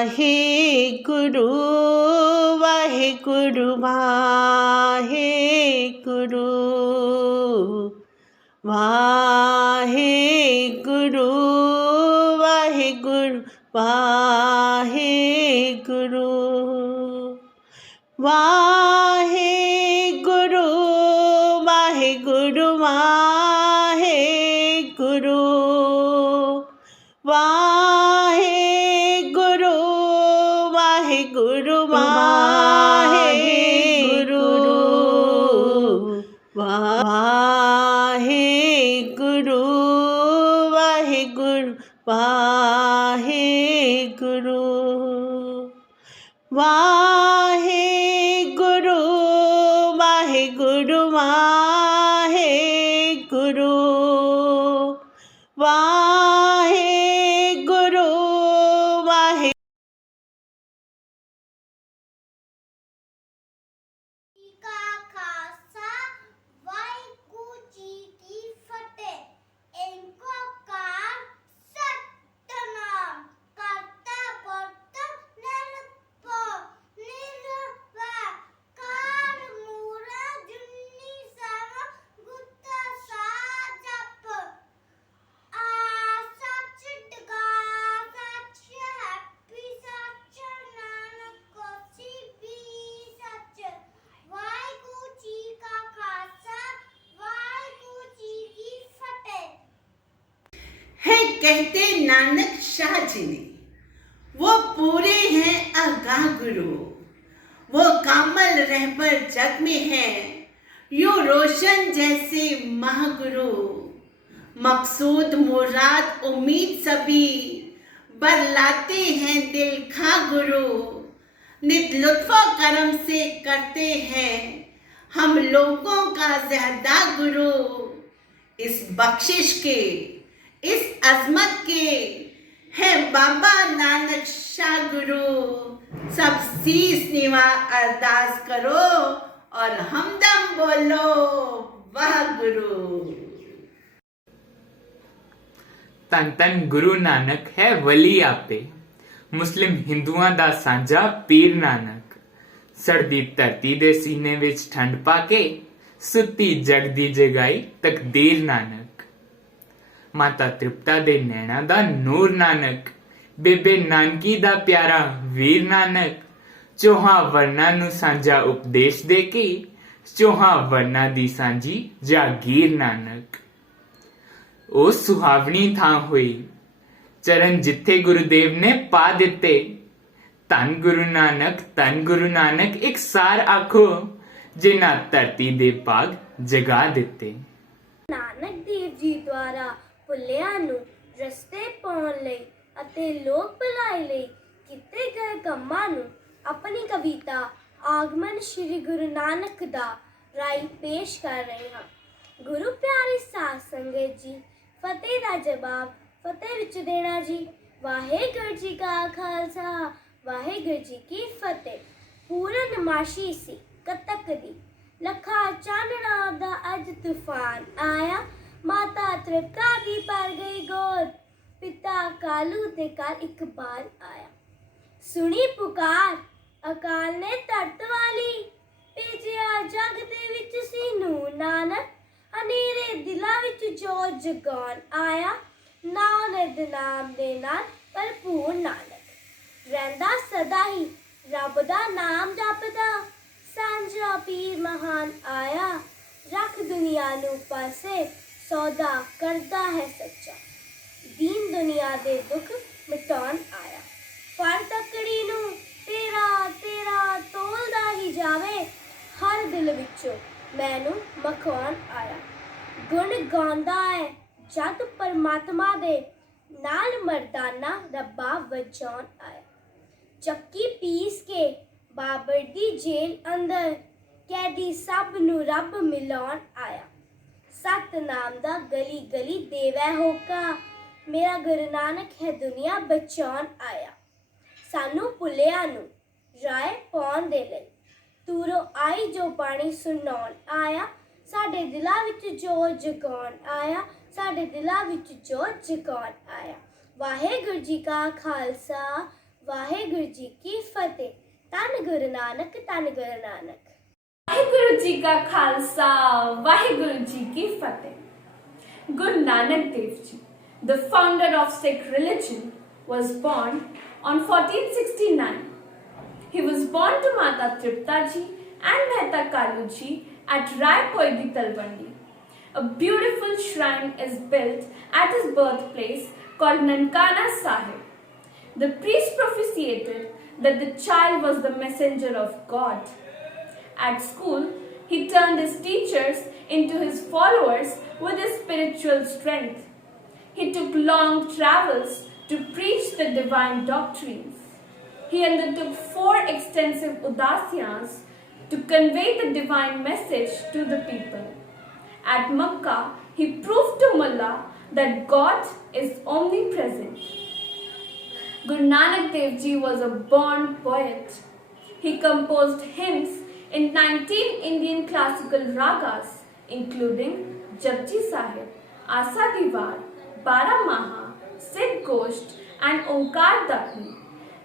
ਵਾਹਿਗੁਰੂ ਵਾਹਿਗੁਰੂ ਵਾਹਿਗੁਰੂ ਵਾਹਿਗੁਰੂ ਵਾਹਿਗੁਰੂ ਵਾਹਿਗੁਰੂ ਵਾਹਿਗੁਰੂ ਵਾਹਿਗੁਰੂ ਵਾਹਿਗੁਰੂ ਵਾਹਿਗੁਰੂ ਵਾਹਿਗੁਰੂ ਵਾਹਿਗੁਰੂ ਵਾਹਿਗੁਰੂ ਵਾਹਿਗੁਰੂ ਵਾਹਿਗੁਰੂ ਵਾਹਿਗੁਰੂ ਵਾਹਿਗੁਰੂ ਵਾਹਿਗੁਰੂ ਵਾਹਿਗੁਰੂ ਵਾਹਿ ਕਾ ਖਾਲਸਾ ਵਾਹਿਗੁਰੂ ਜੀ ਕੀ ਫਤਿਹ। ਏਕੋ ਓਂਕਾਰ ਸਤਿਨਾਮ ਕਰਤਾ ਪੁਰਖ ਨਿਰਭਉ ਨਿਰਵੈਰ ਅਕਾਲ ਮੂਰਤ ਅਜੂਨੀ ਸੈਭੰ ਗੁਪਤ ਸਾਜਪ ਆ ਸੱਚ ਜੁਗਾ ਸੱਚ ਹੈਪੀ ਸੱਚ ਨਾਨਕ ਹੋਸੀ ਵੀ ਸੱਚ। ਵਾਹਿਗੁਰੂ ਜੀ ਕਾ ਖਾਲਸਾ ਵਾਹਿਗੁਰੂ ਜੀ ਕੀ ਫਤਿਹ। है कहते नानक शाह जी ने, वो पूरे हैं आगाह गुरु, वो कामल रहबर जग में है, यूं रोशन जैसे महागुरु। मकसूद मुराद उम्मीद सभी बरलाते हैं दिल खा गुरु। नित लुत्फ़ो करम से करते हैं हम लोगों का ज़्यादा गुरु। इस बख्शिश के इस अजमत के है बाबा नानक शाह गुरु। सब शीस निवा अरदास करो और हमदम बोलो वाह गुरु। ਧੰਨ ਧੰਨ ਗੁਰੂ ਨਾਨਕ ਹੈ ਵਲੀ ਆਪੇ, ਮੁਸਲਿਮ ਹਿੰਦੂਆਂ ਦਾ ਸਾਂਝਾ ਪੀਰ ਨਾਨਕ। ਸੜਦੀ ਧਰਤੀ ਦੇ ਸੀਨੇ ਵਿੱਚ ਠੰਡ ਪਾ ਕੇ ਸੁੱਤੀ ਜਗ ਦੀ ਜਗਾਈ ਤਕਦੀਰ ਨਾਨਕ। ਮਾਤਾ ਤ੍ਰਿਪਤਾ ਦੇ ਨੈਣਾ ਦਾ ਨੂਰ ਨਾਨਕ, ਬੇਬੇ ਨਾਨਕੀ ਦਾ ਪਿਆਰਾ ਵੀਰ ਨਾਨਕ। ਚੌਹਾਂ ਵਰਨਾਂ ਨੂੰ ਸਾਂਝਾ ਉਪਦੇਸ਼ ਦੇ ਕੇ ਚੌਹਾਂ ਵਰਨਾਂ ਦੀ ਸਾਂਝੀ ਜਾਗੀਰ ਨਾਨਕ। ਉਹ ਸੁਹਾਵਣੀ ਥਾਂ ਹੋਈ ਚਰਨ ਜਿੱਥੇ ਗੁਰੂਦੇਵ ਨੇ ਪਾ ਦਿੱਤੇ। ਧੰਨ ਗੁਰੂ ਨਾਨਕ ਇੱਕ ਸਾਰ ਆਖੋ ਜਿਨ੍ਹਾਂ ਧਰਤੀ ਦੇ ਭਾਗ ਜਗਾ ਦਿੱਤੇ। ਨਾਨਕ ਦੇਵ ਜੀ ਦੁਆਰਾ ਭੁੱਲਿਆਂ ਨੂੰ ਰਸਤੇ ਪਾਉਣ ਲਈ ਅਤੇ ਲੋਕ ਭਲਾਈ ਲਈ ਕੀਤੇ ਗਏ ਕੰਮਾਂ ਨੂੰ ਆਪਣੀ ਕਵਿਤਾ ਆਗਮਨ ਸ਼੍ਰੀ ਗੁਰੂ ਨਾਨਕ ਦਾ ਰਾਹੀਂ ਪੇਸ਼ ਕਰ ਰਹੇ ਹਾਂ। ਗੁਰੂ ਪਿਆਰੀ ਸਾਧ ਸੰਗਤ ਜੀ, ਫਤਿਹ ਦਾ ਜਵਾਬ ਫਤਿਹ ਵਿੱਚ ਦੇਣਾ ਜੀ। ਵਾਹਿਗੁਰੂ ਜੀ ਕਾ ਖਾਲਸਾ ਵਾਹਿਗੁਰੂ ਜੀ ਕੀ ਫਤਿਹ। ਪੂਰਨਮਾਸ਼ੀ ਸੀ ਕੱਤਕ ਦੀ, ਲੱਖਾਂ ਚਾਨਣਾ ਦਾ ਅੱਜ ਤੂਫਾਨ ਆਇਆ। ਮਾਤਾ ਤ੍ਰਿਪਤਾ ਦੀ ਪਰ ਗਈ ਗੋਦ, ਪਿਤਾ ਕਾਲੂ ਤੇ ਘਰ ਇਕਬਾਲ ਆਇਆ। ਸੁਣੀ ਪੁਕਾਰ ਅਕਾਲ ਨੇ ਧਰਤ ਵਾਲੀ, ਭੇਜਿਆ ਜਗ ਦੇ ਵਿੱਚ ਸੀ ਨੂਰ ਨਾਨਕ। ਹਨੇਰੇ ਦਿਲਾਂ ਵਿੱਚ ਜੋਤ ਜਗਾਉਣ ਆਇਆ, ਨਾਨਕ ਨਾਮ ਦੇ ਨਾਲ ਭਰਪੂਰ ਨਾਨਕ। ਰਹਿੰਦਾ ਸਦਾ ਹੀ ਰੱਬ ਦਾ ਨਾਮ ਜਪਦਾ, ਸਾਂਝਾ ਪੀਰ ਮਹਾਨ ਆਇਆ। ਰੱਖ ਦੁਨੀਆ ਨੂੰ ਪਾਸੇ ਸੌਦਾ ਕਰਦਾ ਹੈ ਸੱਚਾ, ਦੀਨ ਦੁਨੀਆ ਦੇ ਦੁੱਖ ਮਿਟਾਉਣ ਆਇਆ। ਫੜ ਤੱਕੜੀ ਨੂੰ ਤੇਰਾ ਤੇਰਾ ਤੋਲਦਾ ਹੀ ਜਾਵੇ, ਹਰ ਦਿਲ ਵਿੱਚੋਂ ਮੈਨੂੰ ਮਖਾਉਣ ਆਇਆ। ਗੁਣ ਗਾਉਂਦਾ ਹੈ ਜਦ ਪਰਮਾਤਮਾ ਦੇ ਨਾਲ ਮਰਦਾਨਾ ਰੱਬਾ ਵਜਾਉਣ ਆਇਆ। ਚੱਕੀ ਪੀਸ ਕੇ ਬਾਬਰ ਦੀ ਜੇਲ੍ਹ ਅੰਦਰ ਕੈਦੀ ਸਭ ਨੂੰ ਰੱਬ ਮਿਲਾਉਣ ਆਇਆ। ਸਤਨਾਮ ਦਾ ਗਲੀ ਗਲੀ ਦੇਵੈ ਹੋਕਾ, ਮੇਰਾ ਗੁਰੂ ਨਾਨਕ ਹੈ ਦੁਨੀਆ ਬਚਾਉਣ ਆਇਆ। ਸਾਨੂੰ ਭੁੱਲਿਆਂ ਨੂੰ ਰਾਏ ਪਾਉਣ ਦੇ ਲਈ ਤੂਰੋਂ ਆਈ ਜੋ ਬਾਣੀ ਸੁਣਾਉਣ ਆਇਆ। ਸਾਡੇ ਦਿਲਾਂ ਵਿੱਚ ਜੋਤ ਜਗਾਉਣ ਆਇਆ, ਸਾਡੇ ਦਿਲਾਂ ਵਿੱਚ ਜੋਤ ਜਗਾਉਣ ਆਇਆ। ਵਾਹਿਗੁਰੂ ਜੀ ਕਾ ਖਾਲਸਾ ਵਾਹਿਗੁਰੂ ਜੀ ਕੀ ਫਤਿਹ। ਧੰਨ ਗੁਰੂ ਨਾਨਕ, ਧੰਨ ਗੁਰੂ ਨਾਨਕ। ਵਾਹਿਗੁਰੂ ਜੀ ਕਾ ਖਾਲਸਾ ਵਾਹਿਗੁਰੂ ਜੀ ਕੀ ਫਤਿਹ। Guru Nanak Dev Ji, the founder of Sikh religion, was born on 1469. He was born to Mata Tripta Ji and Mehta Kalu Ji at Rai Poigi Talwandi. A beautiful shrine is built at his birthplace called Nankana Sahib. The priest prophesied that the child was the messenger of God. At school, he turned his teachers into his followers with his spiritual strength. He took long travels to preach the divine doctrines. He undertook 4 extensive udasyas to convey the divine message to the people. At Makkah, he proved to Mullah that God is omnipresent. Guru Nanak Dev Ji was a born poet. He composed hymns in 19 Indian classical ragas, including Japji Sahib, Asa Diwar, Baramaha, Sid Gosht and Omkar Dakni,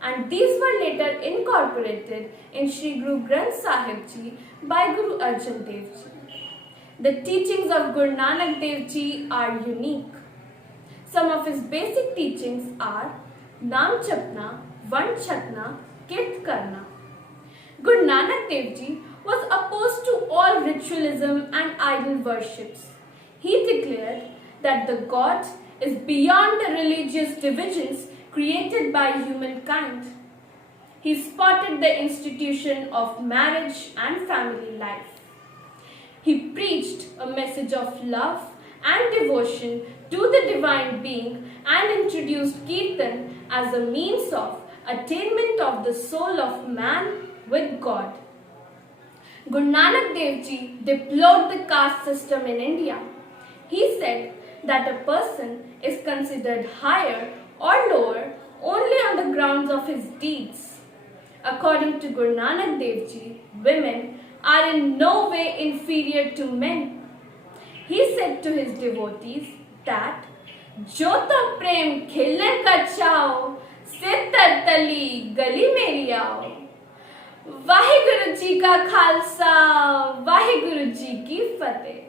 and these were later incorporated in Sri Guru Granth Sahib Ji by Guru Arjan Dev Ji. The teachings of Guru Nanak Dev Ji are unique. Some of his basic teachings are Naam Chapna, Van Chakna, Kirt Karna. Guru Nanak Dev Ji was opposed to all ritualism and idol worships. He declared that the God is beyond the religious divisions created by humankind. He spotted the institution of marriage and family life. He preached a message of love and devotion to the divine being and introduced Kirtan as a means of attainment of the soul of man with God. Guru Nanak Dev Ji deplored the caste system in India. He said that a person is considered higher or lower only on the grounds of his deeds. According to Guru Nanak Dev Ji, women are in no way inferior to men. He said to his devotees that जो तो प्रेम खिलने का चाओ से तरतली गली मेरी आओ। वाहिगुरु जी का खालसा वाहिगुरु जी की फतेह।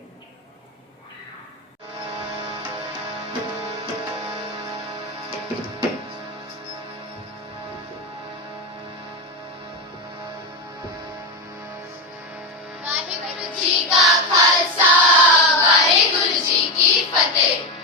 वाहिगुरु जी का खालसा वाहिगुरु जी की फतेह।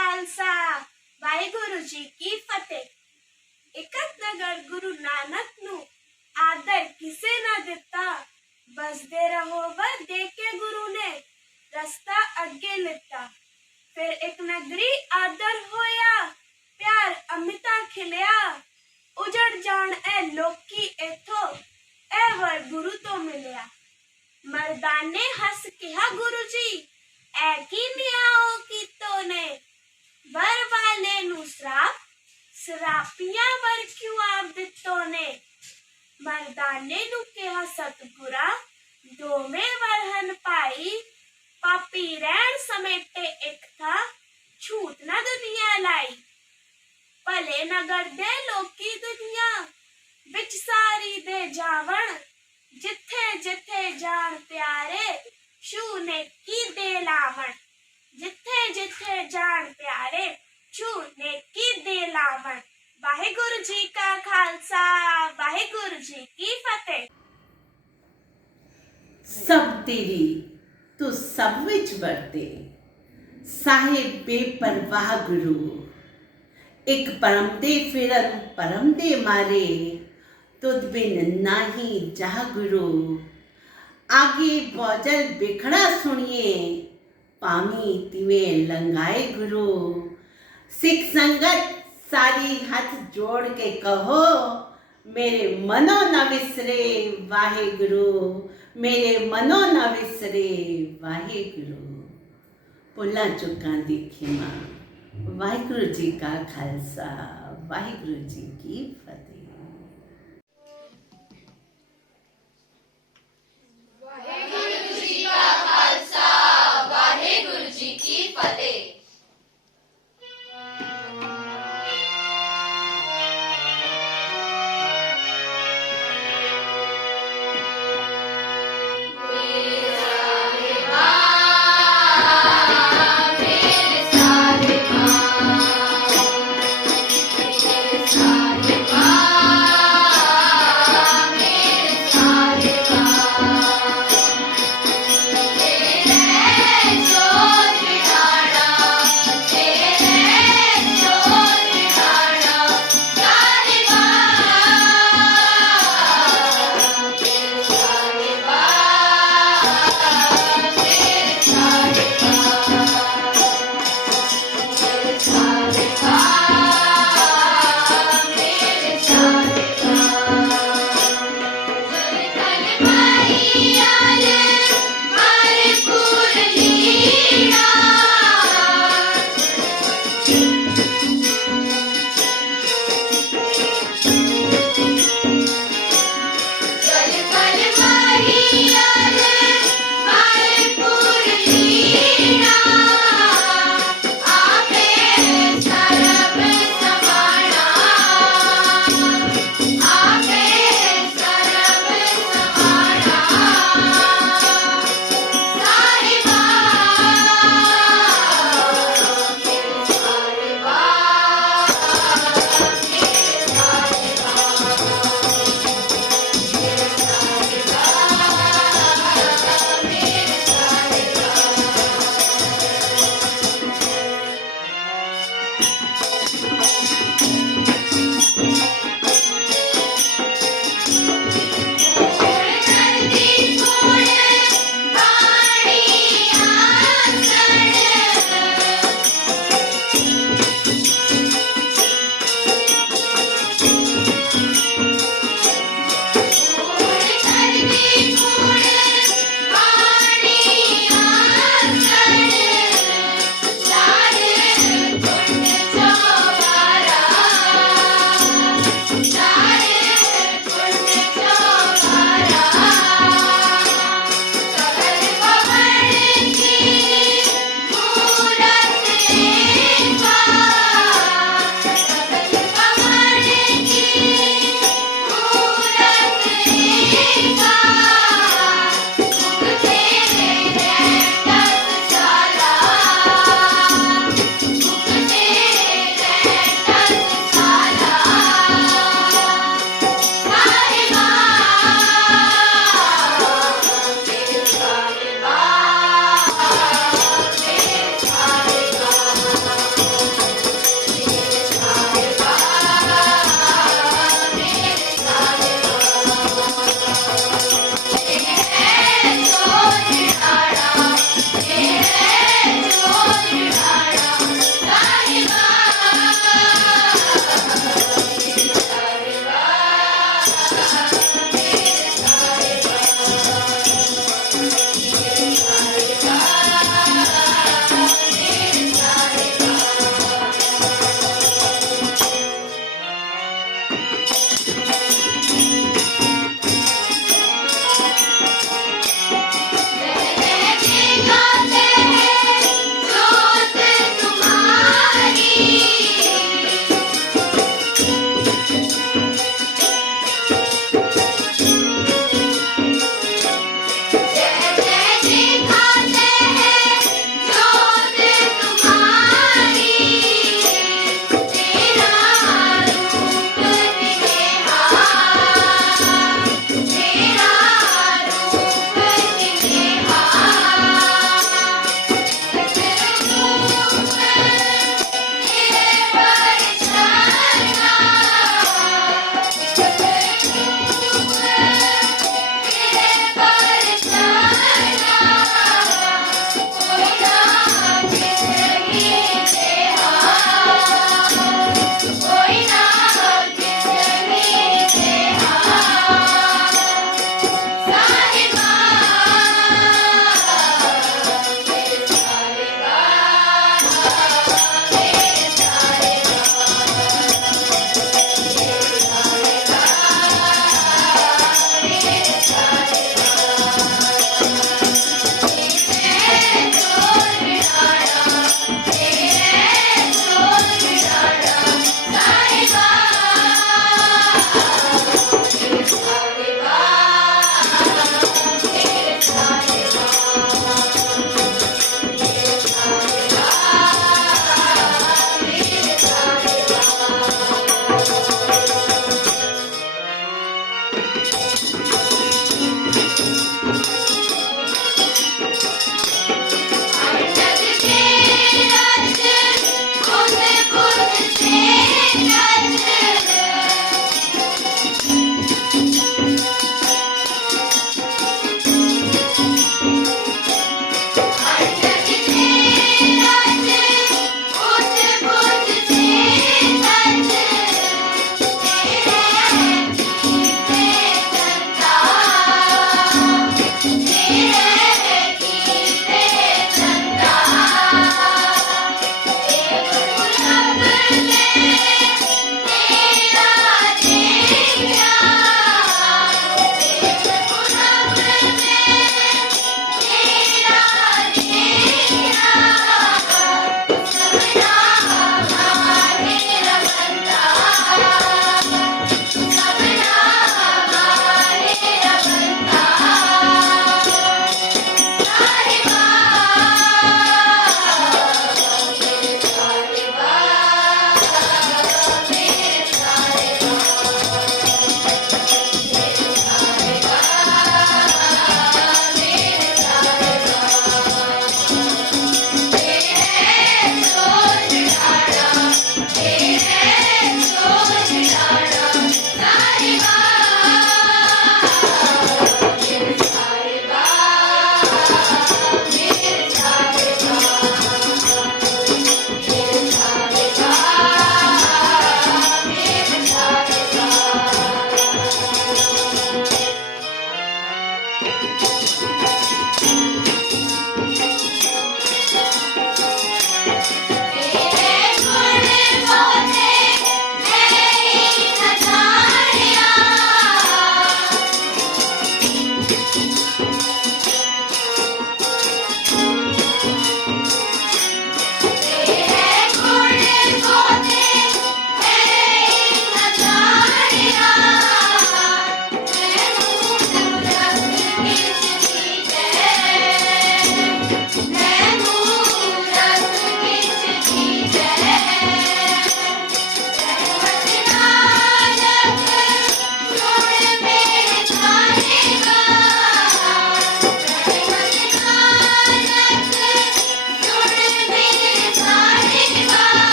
खालसा वाहिगुरु जी की फतेह। इकतनगर गुरु नानक नू आदर किसे ना दिता, बसदे रहो वर देके गुरु ने रस्ता अगे लिता। फिर एक नगरी आदर होया, प्यार अमिता खिलिया, उजड़ जान ए लोकी इथो ए वर गुरु तो मिलिया। मर्दाने हस कहा गुरु जी ऐ की न्याओ कीतो ने, वर वाले नू श्राप श्रापियां वर क्यों आप दितो ने। मर्दाने नू कहा सतगुरा दोवें वरहन पाई, पापी रहन समेटे एक था छूट ना दुनिया लाई। भले नगर दे लोकी दुनिया विच सारी दे जावण, जिथे जिथे जान प्यारे छू ने की दे लावण। जिथे जिथे जान प्यारे छू ने की दे लावण। वाहिगुरु जी का खालसा वाहिगुरु जी की फतेह। सब तेरी तू सब विच वरते, साहिब बेपरवाह गुरु। एक परम दे फिरन परम दे मारे, तुद बिन नाही जाह गुरु। आगे बौजल बिखड़ा सुनिए, पामी तिवें लंगाए गुरु। सिख संगत सारी हाथ जोड़ के कहो, मेरे मनो न विसरे वाहे गुरु, मेरे मनो न विसरे वाहे गुरु। भुलां चुकां दी खिमा। वाहिगुरु जी का खालसा वाहिगुरु जी की फतेह। वाहिगुरु जी का खालसा वाहिगुरु जी की फतेह।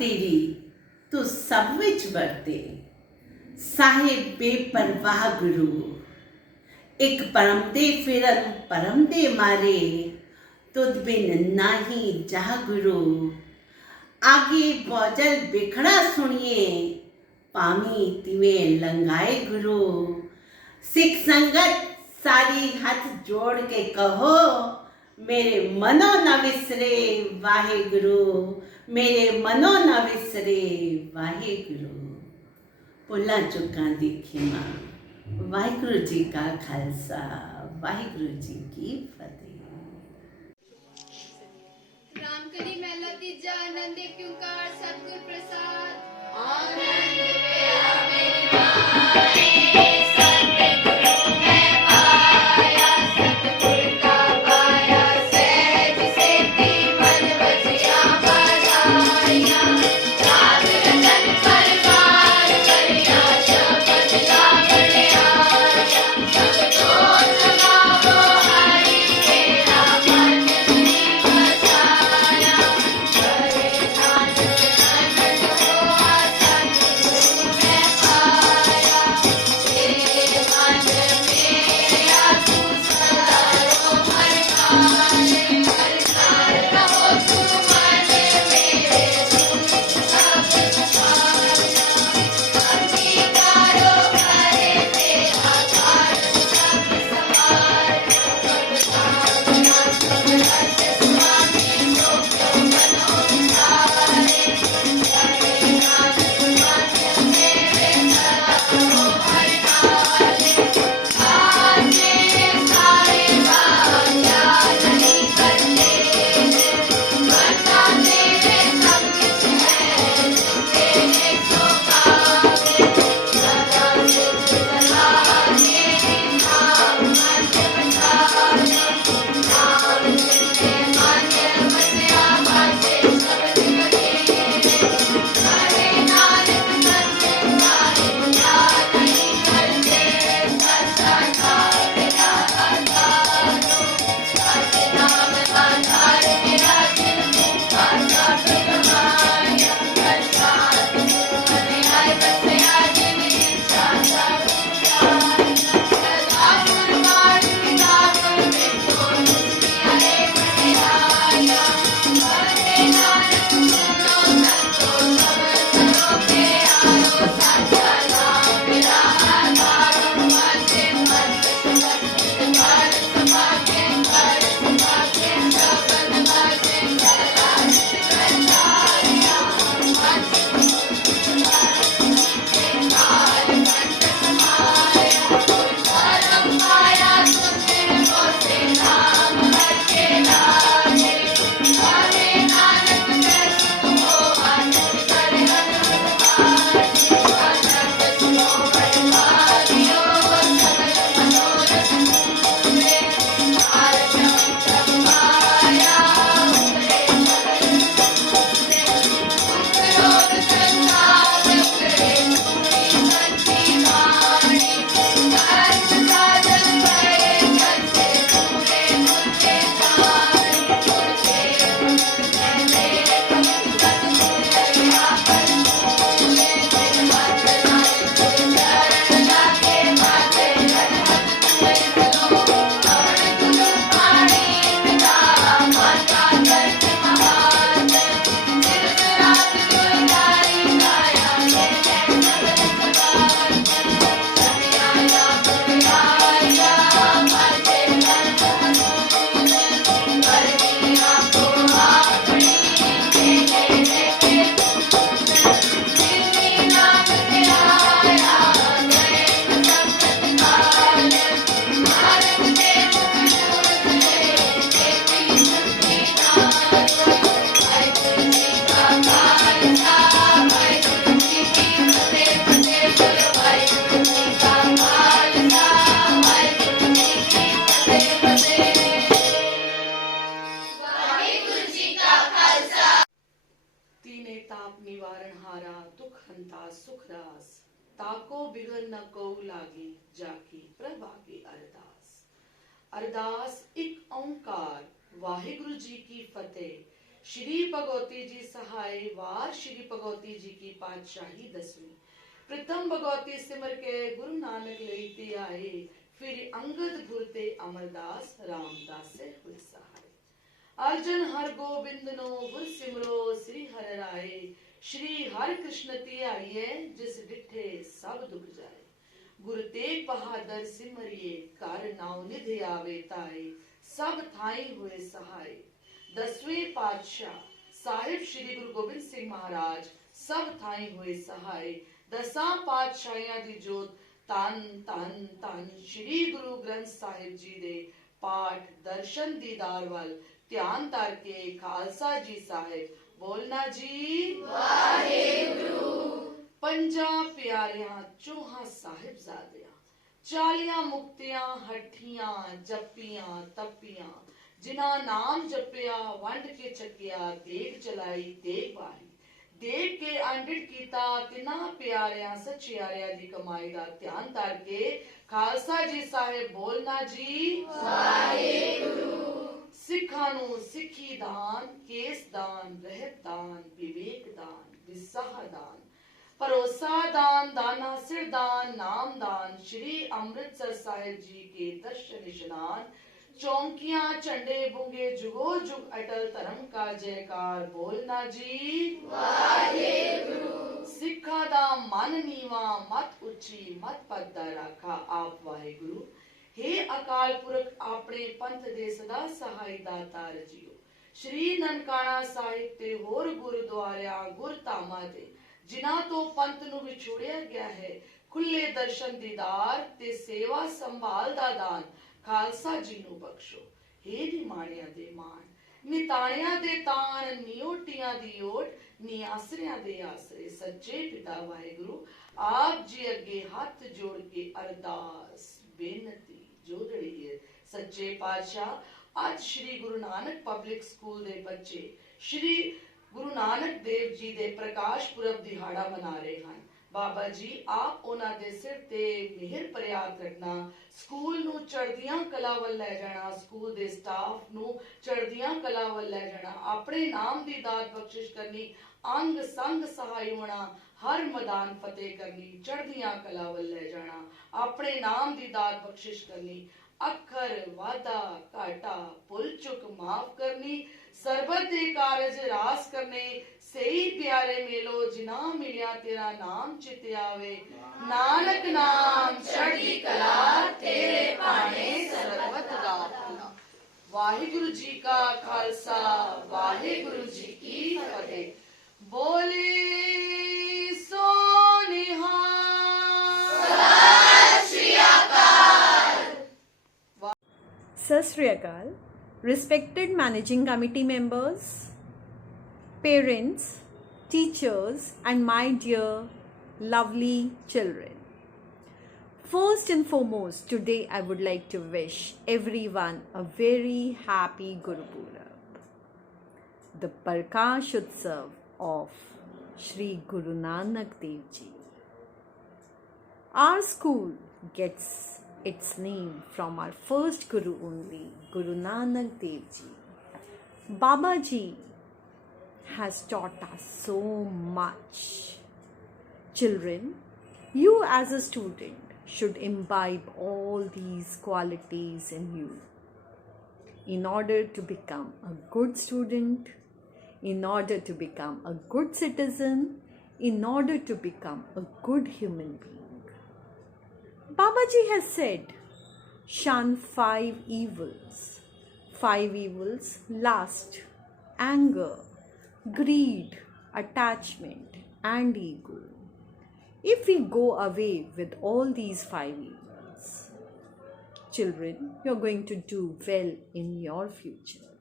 तेरी तू सब विच वरते साहिब बेपरवाह गुरु एक परम दे फिरन परम दे मारे तुद बिन नाही जा गुरु आगे बौजल बिखड़ा सुनिए पामी तिवें लंगाए गुरु सिख संगत सारी हाथ जोड़ के कहो मेरे मनो न विसरे वाहे गुरु मेरे मनो न विसरे वाहे गुरु भुलां चुकां दी खिमा वाहिगुरु जी का खालसा वाहिगुरु जी की फतेह। रामकली महला तीजा आनंद एक ओंकार सतगुर प्रसाद आनंद पिया मेरी माए सतगुरु मैं पाया सतगुर का पाया सहज सेती मन बजिया बधाइया राज रतन परवार करिया शपथ लावण्या सब जोत लगावो हरि तेरा मन में बसाया करे नाथ नानक को आसन गुरु मैं पाया तेरे मन मेरा तू सदा रो हरमाने हरनार रहो तू मन मेरे दुख सब सहारा अंगीकारो करे तेरा कार्य सब सवार भगवाना समरथ स्वामी जो जो मनोधारे करे नानक मन मेरे सदा रो हरनारे आजे सारे बाजा नहीं करते करता तेरे सब कुछ है जो तेरे सो पावे सदा सिद्ध सदा मेरी नाम मन बसाया नाम जिनके मन बसया बाजे शब्द बखेरे करे नानक सत्य साहिब क्या नहीं करते सच्चा मेरा आधारो सच नाम आधार मेरा जिन मुक्ता सब गवाया प्रसाद गुरु आए बसया जिन इच्छा सब जाया सदा गुरबाण किताब में तो मुस्कियाए बढ़ाया करे नानक सुनो संतो सब करो के आयो साचा नाम मेरा आधार माते मत सत कार सभा के कर सभा के शबद बाजे करा करतारिया मत काल कंठ समाया धर्म पाया सुन को से नाम हर के लागे करे नानक मैं सुख हो आनंद कर अनहद आनंद सुनो बड़वादियो सकल मनोरथ पूरे भारत सब माया उपरोध संसार करे पूरी सच्ची वाणी कर्म साधन करे करते पूरे मुझे जानी तुझे मेरे कमल सतगुरया पर पूरे दिन मत नानक चरण लागे बाजे अनहद तुझे करो और गुरु पाणी पिता माता दर्द महान दिन रात गुरदारी गाया ये सबल सवार समियाया गुरयाया बाजे कर्म हनून करनिया को आपनी मेरे लेके जितनी नाम गिराया गए सब काल भारत के मुख उजले खेती शक्ति नारो वाहिगुरु जी का खालसा वाहिगुरु जी की फतेह फतेह बोलो वाहिगुरु जी का खालसा वाहिगुरु जी की फतेह फतेह वाहिगुरु जी का खालसा तीने ताप निवारण हारा दुख हंता सुख रास ताको बिगन न को लागी जाकी प्रभागी अरदास अरदास एक ओंकार वाहिगुरु जी की फतेह श्री भगवती जी सहाय वार श्री भगवती जी की पातशाही 10वीं। प्रथम भगवती सिमर के गुरु नानक लेते आए, फिर अंगद गुरते अमरदास रामदास से हुए सहाय। अर्जन हर गोबिंद नो गुर सिमरो श्री हर राय, श्री हर कृष्ण ते आइए जिस डिठे सब दुख जाए। गुरु तेग बहादुर सिमरिए कर नाव निधि आवे ताए, सब थाई हुए सहाय। 10वें पातशाह साहिब श्री गुरु गोबिंद सिंह महाराज सब थाई हुए सहाय। 10 पातशाहियां दी जोत तन तन तन श्री गुरु ग्रंथ साहिब जी दे पाठ दर्शन दीदार वाल ध्यान धर के खालसा जी साहिब बोलना जी वाहेगुरु। 50 प्यारियां चौहां साहिबजादियां, 40 मुक्तियां हठियां जपियां तपियां, जिन्हां नाम जपिया वंड के चकिया देग चलाई देग बारी। देग के अंडिट कीता तिना प्यारियां सचियारियां दी कमाई दा ध्यान धर के खालसा जी साहिब बोलना जी वाहेगुरु। सिखां नूं सिੱਖੀ दान, केस दान, रहत दान, विवेक दान, विसाह दान, भरोसा दान, दाना सिर दान, नाम दान, श्री अमृतसर साहिब जी के दर्शन इशनान, चौंकियां झंडे बुंगे जुगो जुग अटल धर्म का जयकार बोलना जी वाहेगुरु। सिखा दा मन नीवा मत उच्ची मत पद दा राखा आप वाहेगुरु। हे अकाल पुरख अपने पंथ दे सदा सहाय दातार जीओ। श्री ननकाना साहिब ते होर गुरुद्वारिया गुरधामां ते जिन्हां तो पंथ ਨੂੰ ਵਿਛੋੜਿਆ ਗਿਆ ਹੈ, ਖੁੱਲੇ ਦਰਸ਼ਨ ਦੀਦਾਰ ਤੇ ਸੇਵਾ ਸੰਭਾਲ ਦਾ ਦਾਨ ਖਾਲਸਾ ਜੀ ਨੂੰ ਬਖਸ਼ੋ। हे ਨਿਮਾਣਿਆਂ ਦੇ ਮਾਣ, ਨਿਤਾਣਿਆਂ ਦੇ ਤਾਣ, ਨਿਓਟੀਆਂ ਦੀ ਓਟ, ਨਿਆਸਰਿਆਂ ਦੇ ਆਸਰੇ, ਸੱਚੇ ਪਿਤਾ ਵਾਹਿਗੁਰੂ ਆਪ ਜੀ ਅੱਗੇ ਹੱਥ ਜੋੜ ਕੇ ਅਰਦਾਸ ਬੇਨਤੀ ਜੋੜੜੀ ਹੈ। ਸੱਚੇ ਪਾਤਸ਼ਾਹ ਅੱਜ ਸ਼੍ਰੀ ਗੁਰੂ ਨਾਨਕ ਪਬਲਿਕ ਸਕੂਲ ਦੇ ਬੱਚੇ ਸ਼੍ਰੀ ਗੁਰੂ ਨਾਨਕ ਦੇਵ ਜੀ ਦੇ ਪ੍ਰਕਾਸ਼ ਪੁਰਬ ਦਿਹਾੜਾ ਮਨਾ ਰਹੇ ਹਨ। ਬਾਬਾ ਜੀ ਆਪ ਉਹਨਾਂ ਦੇ ਸਿਰ ਤੇ ਮਿਹਰ ਪ੍ਰਿਆਤ ਰੱਖਣਾ, ਸਕੂਲ ਨੂੰ ਚੜ੍ਹਦੀਆਂ ਕਲਾ ਵੱਲ ਲੈ ਜਾਣਾ, ਸਕੂਲ ਦੇ ਸਟਾਫ ਨੂੰ ਚੜ੍ਹਦੀਆਂ ਕਲਾ ਵੱਲ ਲੈ ਜਾਣਾ, ਆਪਣੇ ਨਾਮ ਦੀ ਦਾਤ ਬਖਸ਼ਿਸ਼ ਕਰਨੀ, ਅੰਗ ਸੰਗ ਸਹਾਈ ਹੋਣਾ, ਹਰ ਮੈਦਾਨ ਫਤਿਹ ਕਰਨੀ, ਚੜ੍ਹਦੀਆਂ ਕਲਾ ਵੱਲ ਲੈ ਜਾਣਾ, ਆਪਣੇ ਨਾਮ ਦੀ ਦਾਤ ਬਖਸ਼ਿਸ਼ ਕਰਨੀ, ਅੱਖਰ ਵਾਧਾ ਘਾਟਾ ਭੁੱਲ ਚੁੱਕ ਮਾਫ ਕਰਨੀ, ਸਰਬਤ ਦੇ ਕਾਰਜ ਰਾਸ ਕਰਨੇ, ਸਹੀ ਪਿਆਰੇ ਮੇਲੋ ਜਿਨਾ ਮਿਲਿਆ ਤੇਰਾ ਨਾਮ ਚਿਤ ਆਵੇ, ਨਾਨਕ ਨਾਮ ਚੜ੍ਹਦੀ ਕਲਾ ਤੇਰੇ ਭਾਣੇ ਸਰਬਤ ਦਾ ਭਲਾ। ਵਾਹਿਗੁਰੂ ਜੀ ਕਾ ਖਾਲਸਾ ਵਾਹਿਗੁਰੂ ਜੀ ਕੀ ਫਤਿਹ। ਬੋਲੇ ਸੋ ਨਿਹਾਲ। ਸਤਿ ਸ਼੍ਰੀ ਅਕਾਲ। Sat Sri Akal, respected managing committee members, parents, teachers, and my dear lovely children. First and foremost, today I would like to wish everyone a very happy Guru Purab, the Prakash Utsav of Shri Guru Nanak Dev Ji. Our school gets its name from our first Guru only, Guru Nanak Dev Ji. Baba Ji has taught us so much. Children, you as a student should imbibe all these qualities in you in order to become a good student, in order to become a good citizen, in order to become a good human being. Babaji has said, shun 5 evils. 5 evils: lust, anger, greed, attachment, and ego. If we go away with all these 5 evils, children, you're going to do well in your future.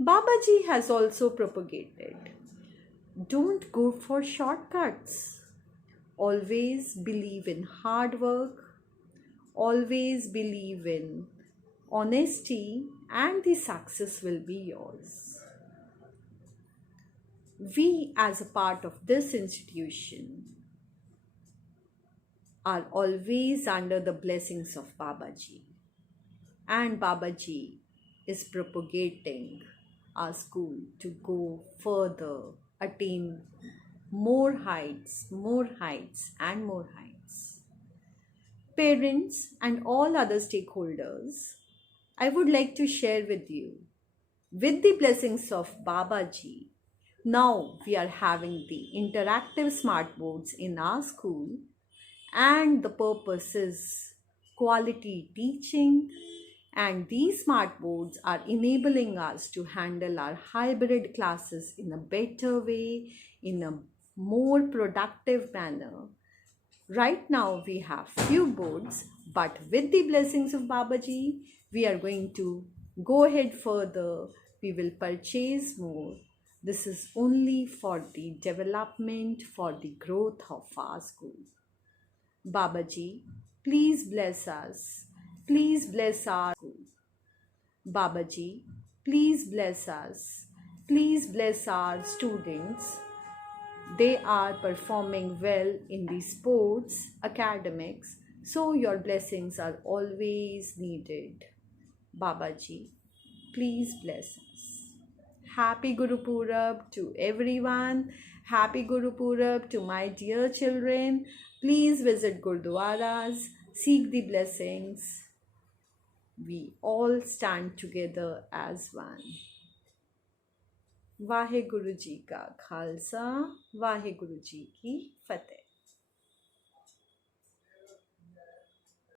Babaji has also propagated, don't go for shortcuts. Always believe in hard work, always believe in honesty, and the success will be yours. We, as a part of this institution, are always under the blessings of Babaji, and Babaji is propagating our school to go further, attain more heights, and more heights. Parents and all other stakeholders, I would like to share with you, with the blessings of Babaji, now we are having the interactive smart boards in our school, and the purpose is quality teaching, and these smart boards are enabling us to handle our hybrid classes in a better way, in a more productive manner. Right now we have few boards, but with the blessings of Babaji, we are going to go ahead further. We will purchase more. This is only for the development, for the growth of our school. Babaji, please bless us. Please bless our school. Babaji, please bless us. Please bless our students. They are performing well in the sports, academics, so your blessings are always needed. Babaji, please bless us. Happy Guru Purab to everyone. Happy Guru Purab to my dear children. Please visit Gurdwaras, seek the blessings. We all stand together as one. Wahe Guru जी का खालसा, वाहे गुरु जी की फतेह।